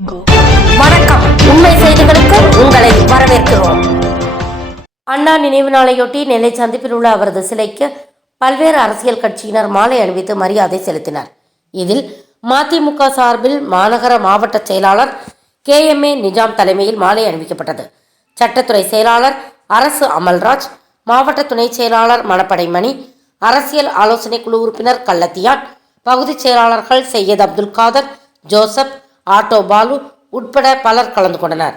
வணக்கம். உண்மை செய்திகளுக்கு உங்களை வரவேற்கிறோம். அண்ணா நினைவு நாளையொட்டி நெல்லை சந்திப்பில் உள்ள அவரது சிலைக்கு பல்வேறு அரசியல் கட்சியினர் மாலை அணிவித்து மரியாதை செலுத்தினர். இதில் மதிமுக சார்பில் மாநகர மாவட்ட செயலாளர் கே எம் ஏ நிஜாம் தலைமையில் மாலை அணிவிக்கப்பட்டது. சட்டத்துறை செயலாளர் அரசு அமல்ராஜ் மாவட்ட துணைச் செயலாளர் மணப்படை மணி அரசியல் ஆலோசனை குழு உறுப்பினர் கள்ளத்தியான் பகுதிச் செயலாளர்கள் சையத் அப்துல் காதர் ஜோசப் ஆட்டோ பாலு உட்பட பலர் கலந்து கொண்டனர்.